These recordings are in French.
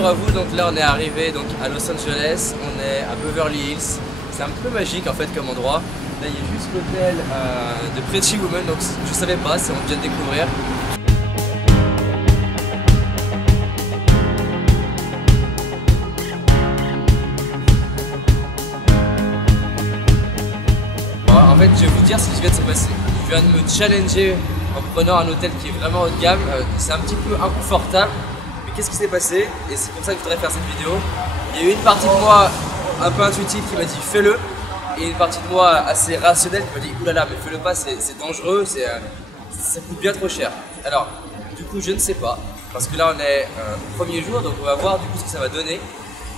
bonjour à vous. Donc là on est arrivé donc à Los Angeles, on est à Beverly Hills. C'est un peu magique en fait comme endroit. Là il y a juste l'hôtel de Pretty Woman, donc je savais pas, c'est on vient de découvrir. En fait je vais vous dire ce qui vient de se passer. Je viens de me challenger en prenant un hôtel qui est vraiment haut de gamme. C'est un petit peu inconfortable. Qu'est-ce qui s'est passé? Et c'est pour ça que je voudrais faire cette vidéo. Il y a eu une partie de moi un peu intuitive qui m'a dit fais-le, et une partie de moi assez rationnelle qui m'a dit oulala mais fais-le pas, c'est dangereux, ça coûte bien trop cher. Alors du coup je ne sais pas, parce que là on est au premier jour, donc on va voir du coup ce que ça va donner.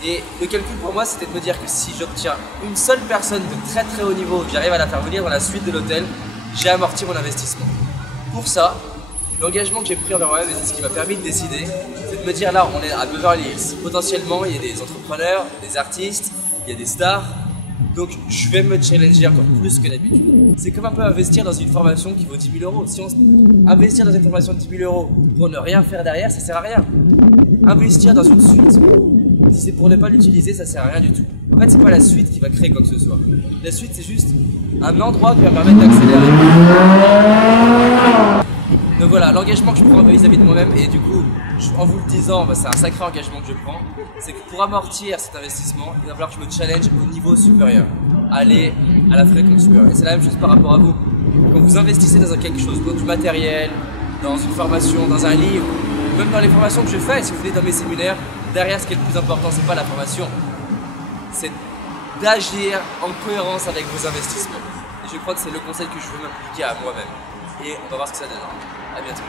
Et le calcul pour moi c'était de me dire que si j'obtiens une seule personne de très très haut niveau, que j'arrive à la faire venir dans la suite de l'hôtel, j'ai amorti mon investissement. Pour ça, l'engagement que j'ai pris envers moi-même, et c'est ce qui m'a permis de décider, c'est de me dire là on est à Beverly Hills, potentiellement il y a des entrepreneurs, des artistes, il y a des stars, donc je vais me challenger encore plus que d'habitude. C'est comme un peu investir dans une formation qui vaut 10 000 €. Si on investir dans une formation de 10 000 € pour ne rien faire derrière, ça sert à rien. Investir dans une suite, si c'est pour ne pas l'utiliser, ça sert à rien du tout. En fait c'est pas la suite qui va créer quoi que ce soit. La suite c'est juste un endroit qui va permettre d'accélérer. Donc voilà, l'engagement que je prends vis-à-vis de moi-même, et du coup, en vous le disant, c'est un sacré engagement que je prends, c'est que pour amortir cet investissement, il va falloir que je me challenge au niveau supérieur, aller à la fréquence supérieure. Et c'est la même chose par rapport à vous. Quand vous investissez dans quelque chose, dans du matériel, dans une formation, dans un livre, même dans les formations que je fais, si vous venez dans mes séminaires, derrière ce qui est le plus important, c'est pas la formation, c'est d'agir en cohérence avec vos investissements. Et je crois que c'est le conseil que je veux m'appliquer à moi-même. Et on va voir ce que ça donne. À bientôt.